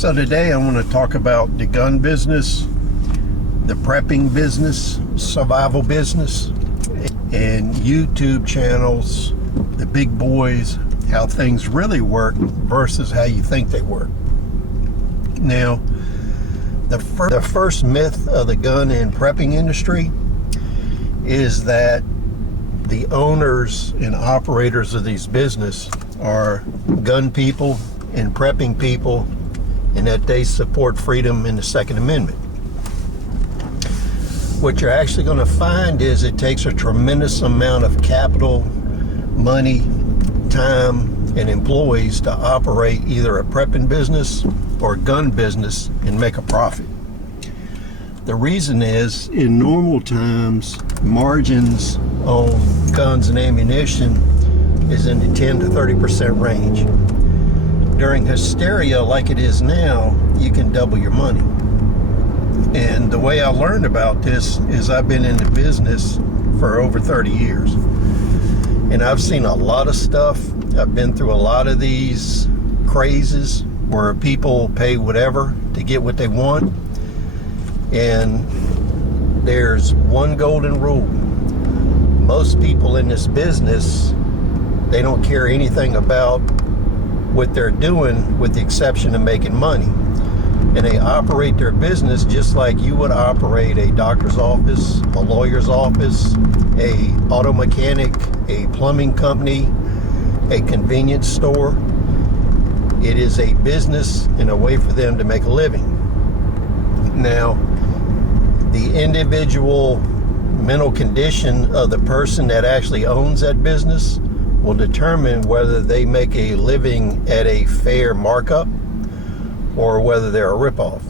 So today I want to talk about the gun business, the prepping business, survival business, and YouTube channels, the big boys, how things really work versus how you think they work. Now, the first myth of the gun and prepping industry is that the owners and operators of these business are gun people and prepping people, and that they support freedom in the Second Amendment. What you're actually going to find is it takes a tremendous amount of capital, money, time, and employees to operate either a prepping business or a gun business and make a profit. The reason is, in normal times, margins on guns and ammunition is in the 10 to 30% range. During hysteria like it is now, you can double your money. And the way I learned about this is I've been in the business for over 30 years. And I've seen a lot of stuff. I've been through a lot of these crazes where people pay whatever to get what they want. And there's one golden rule. Most people in this business, they don't care anything about what they're doing with the exception of making money. And they operate their business just like you would operate a doctor's office, a lawyer's office, a auto mechanic, a plumbing company, a convenience store. It is a business and a way for them to make a living. Now, the individual mental condition of the person that actually owns that business will determine whether they make a living at a fair markup or whether they're a ripoff.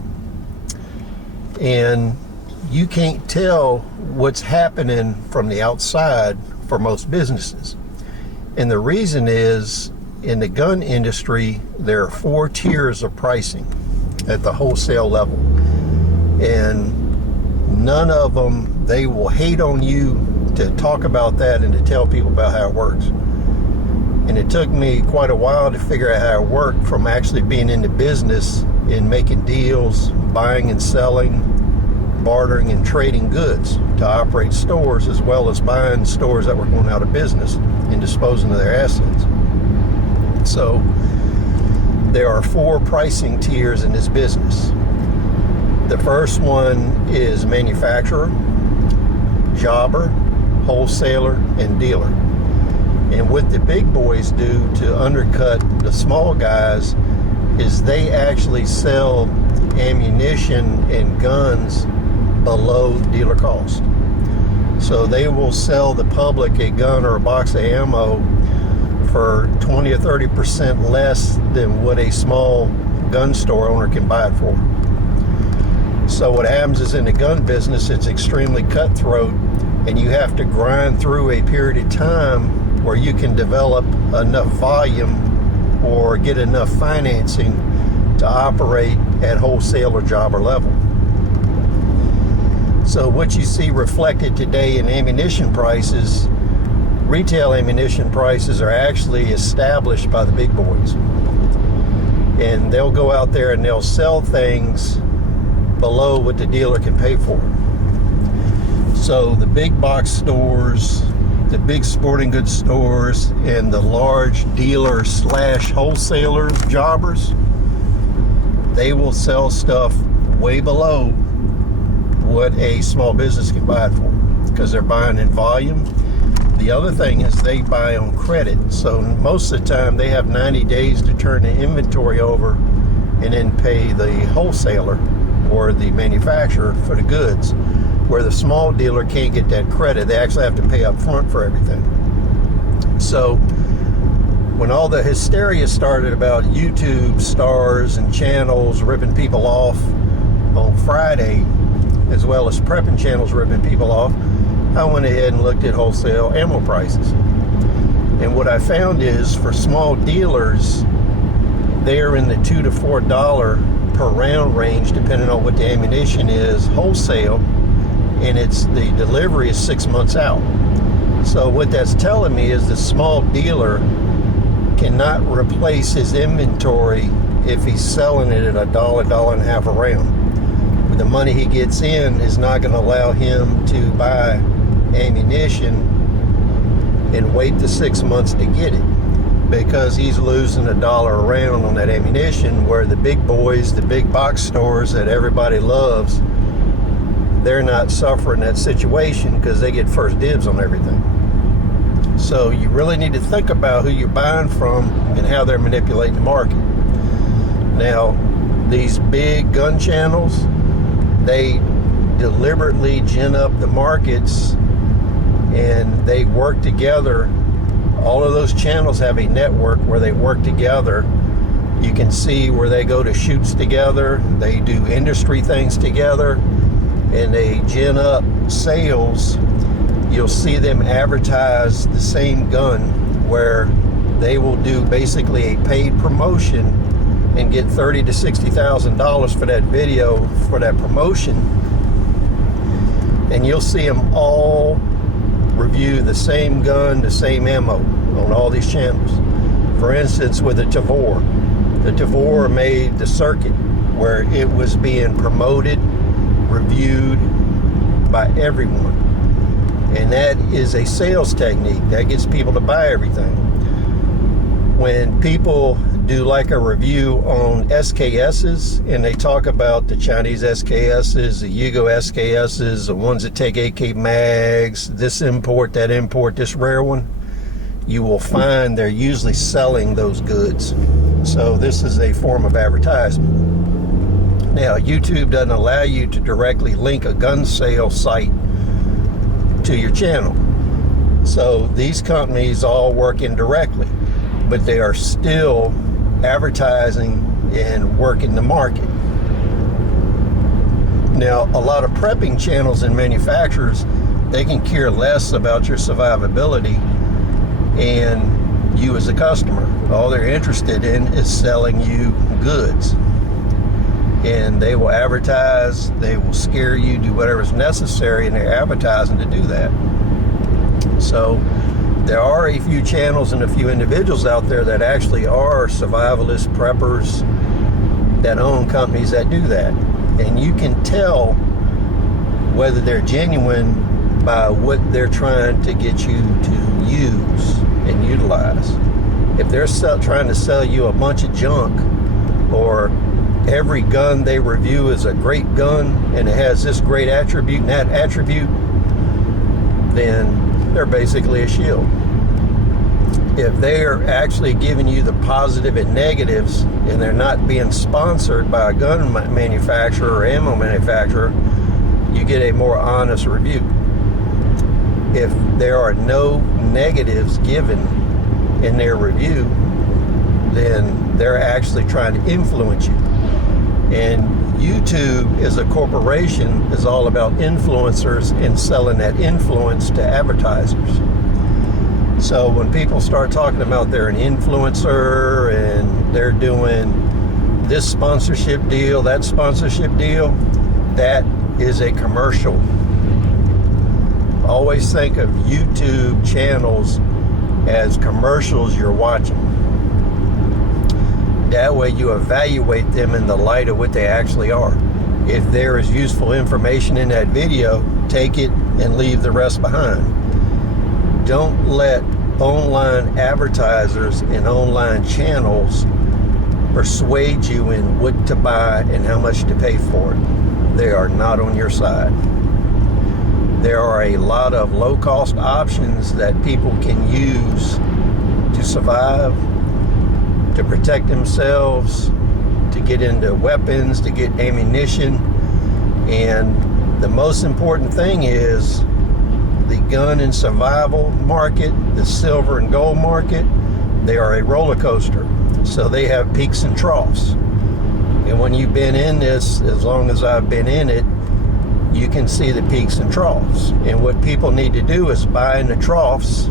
And you can't tell what's happening from the outside for most businesses. And the reason is, in the gun industry, there are 4 tiers of pricing at the wholesale level. And none of them, they will hate on you to talk about that and to tell people about how it works. And it took me quite a while to figure out how it worked, from actually being in the business and making deals, buying and selling, bartering and trading goods to operate stores, as well as buying stores that were going out of business and disposing of their assets. So there are 4 pricing tiers in this business. The first one is manufacturer, jobber, wholesaler, and dealer. And what the big boys do to undercut the small guys is they actually sell ammunition and guns below dealer cost. So they will sell the public a gun or a box of ammo for 20 or 30% less than what a small gun store owner can buy it for. So what happens is, in the gun business, it's extremely cutthroat, and you have to grind through a period of time where you can develop enough volume or get enough financing to operate at wholesale or jobber level. So what you see reflected today in ammunition prices, retail ammunition prices are actually established by the big boys. And they'll go out there and they'll sell things below what the dealer can pay for. So the big box stores, the big sporting goods stores, and the large dealer / wholesalers, jobbers, they will sell stuff way below what a small business can buy it for, because they're buying in volume. The other thing is they buy on credit. So most of the time they have 90 days to turn the inventory over and then pay the wholesaler or the manufacturer for the goods, where the small dealer can't get that credit. They actually have to pay up front for everything. So when all the hysteria started about YouTube stars and channels ripping people off on Friday, as well as prepping channels ripping people off, I went ahead and looked at wholesale ammo prices. And what I found is, for small dealers, they're in the $2 to $4 per round range, depending on what the ammunition is, wholesale, and the delivery is 6 months out. So what that's telling me is the small dealer cannot replace his inventory if he's selling it at $1, $1.50 a round. The money he gets in is not going to allow him to buy ammunition and wait the 6 months to get it, because he's losing $1 a round on that ammunition, where the big boys, the big box stores that everybody loves, they're not suffering that situation because they get first dibs on everything. So you really need to think about who you're buying from and how they're manipulating the market. Now, these big gun channels, they deliberately gin up the markets, and they work together. All of those channels have a network where they work together. You can see where they go to shoots together, they do industry things together, and they gin up sales. You'll see them advertise the same gun, where they will do basically a paid promotion and get $30,000 to $60,000 for that video, for that promotion. And you'll see them all review the same gun, the same ammo on all these channels. For instance, with the Tavor made the circuit where it was being promoted, reviewed by everyone. And that is a sales technique that gets people to buy everything. When people do like a review on SKSs, and they talk about the Chinese SKSs, the Yugo SKSs, the ones that take AK mags, this import, that import, this rare one, you will find they're usually selling those goods. So this is a form of advertisement. Now, YouTube doesn't allow you to directly link a gun sale site to your channel. So these companies all work indirectly, but they are still advertising and working the market. Now, a lot of prepping channels and manufacturers, they can care less about your survivability and you as a customer. All they're interested in is selling you goods. And they will advertise, they will scare you, do whatever's necessary, and they're advertising to do that. So there are a few channels and a few individuals out there that actually are survivalist preppers that own companies that do that. And you can tell whether they're genuine by what they're trying to get you to use and utilize. If they're trying to sell you a bunch of junk, or every gun they review is a great gun and it has this great attribute and that attribute, then they're basically a shield. If they're actually giving you the positive and negatives, and they're not being sponsored by a gun manufacturer or ammo manufacturer, you get a more honest review. If there are no negatives given in their review, then they're actually trying to influence you. And YouTube, as a corporation, is all about influencers and selling that influence to advertisers. So when people start talking about they're an influencer and they're doing this sponsorship deal, that sponsorship deal, that is a commercial. Always think of YouTube channels as commercials you're watching. That way you evaluate them in the light of what they actually are. If there is useful information in that video, take it and leave the rest behind. Don't let online advertisers and online channels persuade you in what to buy and how much to pay for it. They are not on your side. There are a lot of low-cost options that people can use to survive, to protect themselves, to get into weapons, to get ammunition. And the most important thing is the gun and survival market, the silver and gold market, they are a roller coaster. So they have peaks and troughs. And when you've been in this, as long as I've been in it, you can see the peaks and troughs. And what people need to do is buy in the troughs,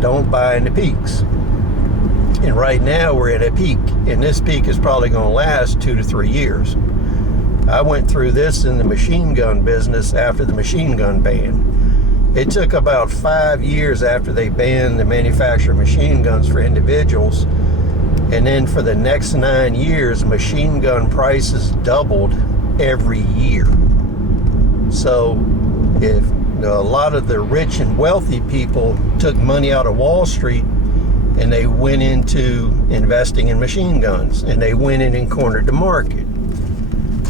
don't buy in the peaks. And right now we're at a peak, and this peak is probably going to last 2 to 3 years. I went through this in the machine gun business after the machine gun ban. It took about 5 years after they banned the manufacture of machine guns for individuals And then for the next 9 years, machine gun prices doubled every year. So if a lot of the rich and wealthy people took money out of Wall Street and they went into investing in machine guns, and they went in and cornered the market.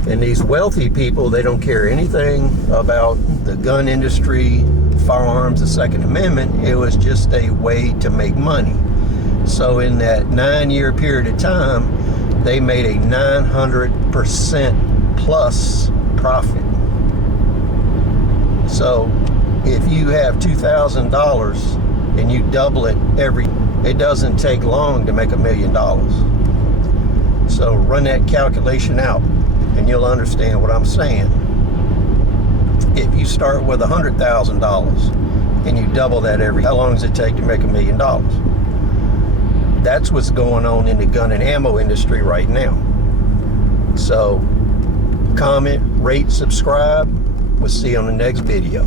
And these wealthy people, they don't care anything about the gun industry, firearms, the Second Amendment. It was just a way to make money. So in that 9-year period of time, they made a 900% plus profit. So if you have $2,000 and you double it it doesn't take long to make $1 million. So run that calculation out and you'll understand what I'm saying. If you start with $100,000 and you double that how long does it take to make $1 million? That's what's going on in the gun and ammo industry right now. So comment, rate, subscribe. We'll see you on the next video.